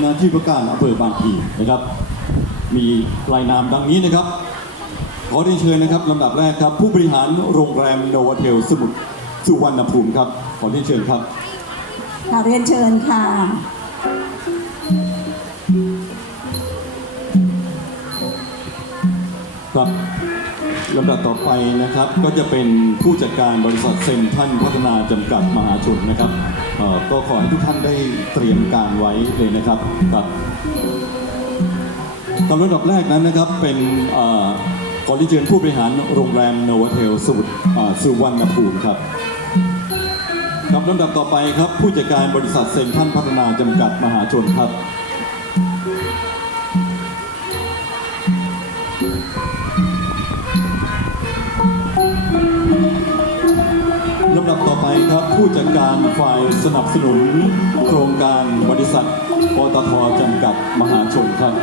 หน้าที่ประการอำเภอบางพลีนะครับ มีรายนามดังนี้นะครับ ขอเรียนเชิญนะครับลำดับแรกครับ ผู้บริหารโรงแรมโนวเทลสมุทรสุวรรณภูมิครับ ขอเรียนเชิญครับค่ะเรียนเชิญค่ะ ครับ ลำดับต่อไปนะครับ ก็จะเป็นผู้จัดการบริษัทเซนท่านพัฒนาจำกัดมหาชนนะครับก็ขอให้ทุกท่านได้เตรียมการไว้เลยนะครับครับตามลำดับแรกนั้นนะครับเป็นอขอเรียนเชิญผู้บริหารโรงแรมโนวเทลสุดสุวรรณภูมิครับครับลำดับต่อไปครับผู้จัดการบริษัทเซนท่านพัฒนาจำกัดมหาชนครับ ผู้จัดการฝ่ายสนับสนุน โครงการบริษัทปตทจำกัดมหาชนครับ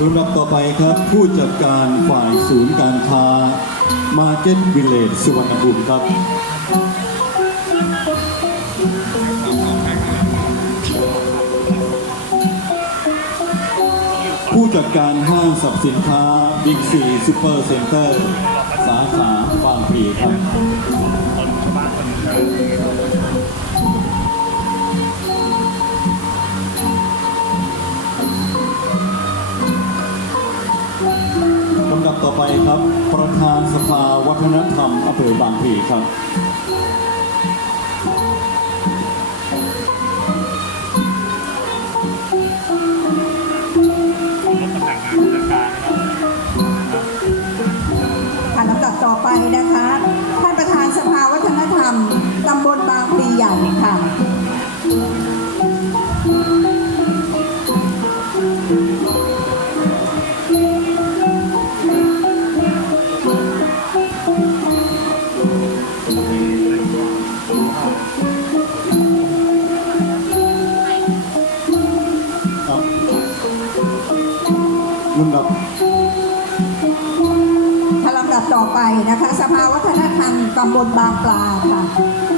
ลำดับต่อไปครับ ผู้จัดการฝ่ายศูนย์การค้า Market Village สุวรรณภูมิครับ การห้างสรรพสินค้า Big C Super Center สาขาบางพลีครับลำดับต่อไปครับ ประธานสภาวัฒนธรรมอำเภอบางพลีครับ ไปนะคะ ท่านประธานสภาวัฒนธรรมตำบลบางพลีใหญ่ค่ะลำดับค่ะลำดับ ไปนะคะ สภาวัฒนธรรมตำบลบางปลาค่ะ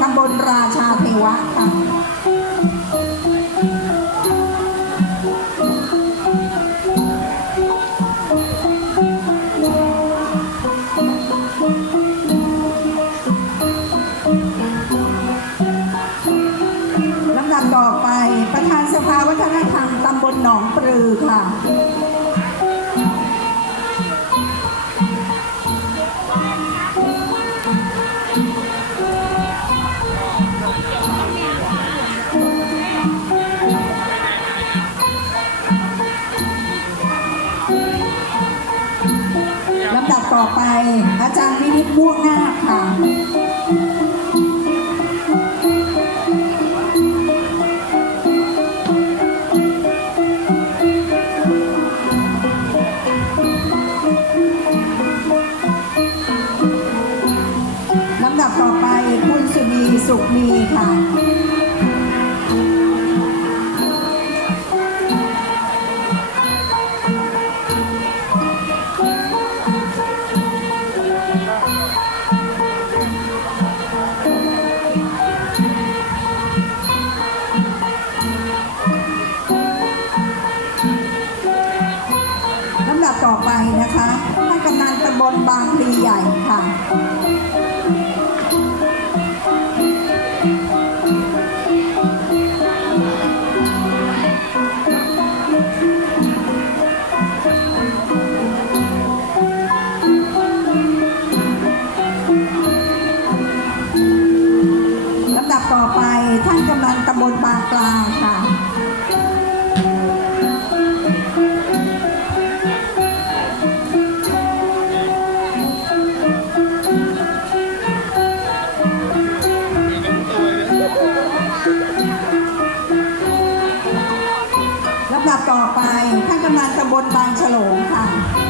ตำบลราชาเทวะค่ะลำดับต่อไปประธานสภาวัฒนธรรมตำบลหนองปลือค่ะ อไป อาจารย์วินิจม่วงหน้าคค่ะลำดับต่อไปคุณสุนีสุขมีค่ะ นะคะท่านกำนันตำบลบางพลีใหญ่ค่ะลำดับต่อไปท่านกำนันตำบลบางกลางค่ะ ต่อไปท่านกำนันตำบลบางฉลงค่ะ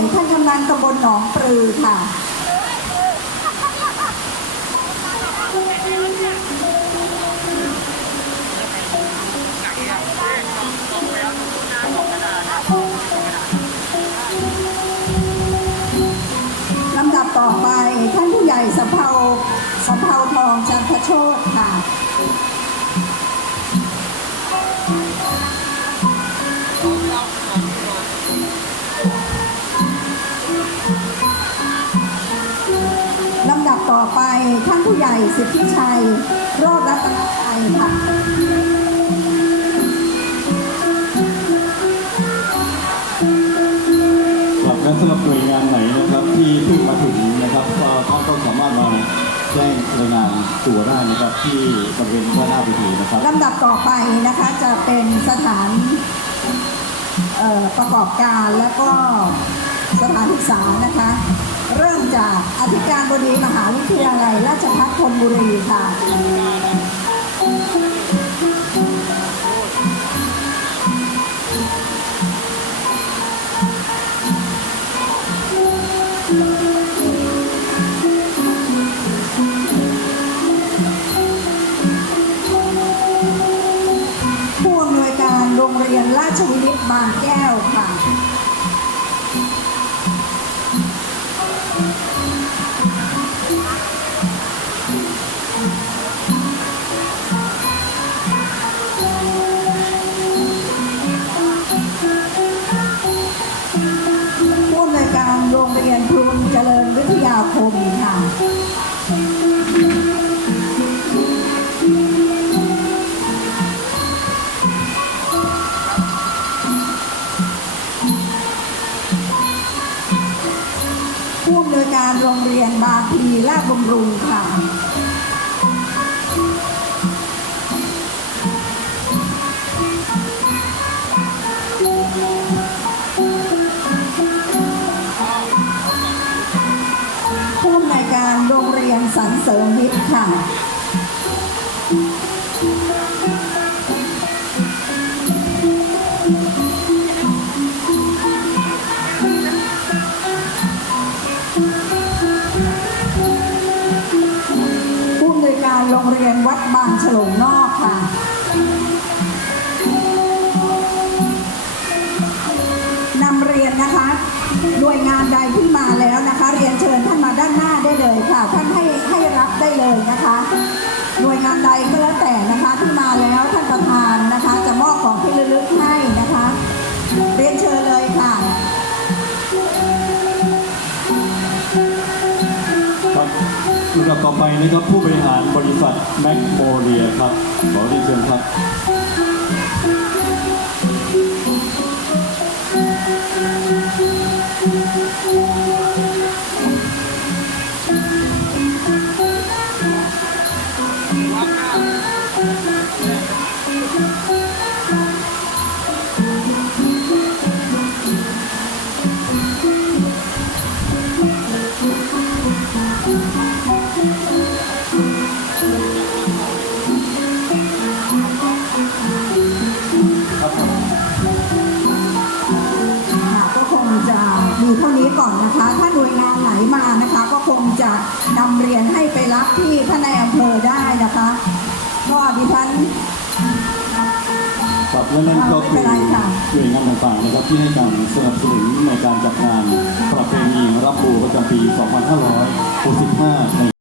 ต่อไปท่านกำนันตำบลหนองปลือค่ะลำดับต่อไปท่านผู้ใหญ่สำเภาสำเภาทองจันทโชตค่ะ ดับต่อไปท่านผู้ใหญ่สิทธิชัยรจน์รัตนชัยค่ะครับและสำหรับหน่วยงานไหนนะครับที่เพิ่งมาถึงนะครับก็ท่านก็สามารถมาแจ้งรายงานตัวได้นะครับที่บริเวณด้านหน้าเวทีนะครับลำดับต่อไปนะคะจะเป็นสถานประกอบการและก็สถานศึกษานะคะ เริ่มจากอธิการบดีมหาวิทยาลัยราชภัฏธนบุรีค่ะ บำรุงค่ะผู้อำนวยการโรงเรียนสันเสริมมิตรค่ะ แล้วนะคะ เรียนเชิญท่านมาด้านหน้าได้เลยค่ะ ท่านให้ให้รับได้เลยนะคะ หน่วยงานใดก็แล้วแต่นะคะที่มาแล้วท่านประธานนะคะ จะมอบของที่ระลึกให้นะคะ เรียนเชิญเลยค่ะครับลำดับต่อไปนะครับผู้บริหารบริษัทแมคโมเรียครับขอเรียนเชิญครับ ก่อนนะคะ ถ้าหน่วยงานไหนมานะคะ ก็คงจะนำเรียนให้ไปรับที่ท่านในายอำเภอได้นะคะก็ดิฉันครับและนั่นก็ไม่คืเป็อนไรค่ะหน่วยงานต่างๆนะครับที่ให้การสนับสนุนในการจัดงานประเพณีรับบูประจำปี 2566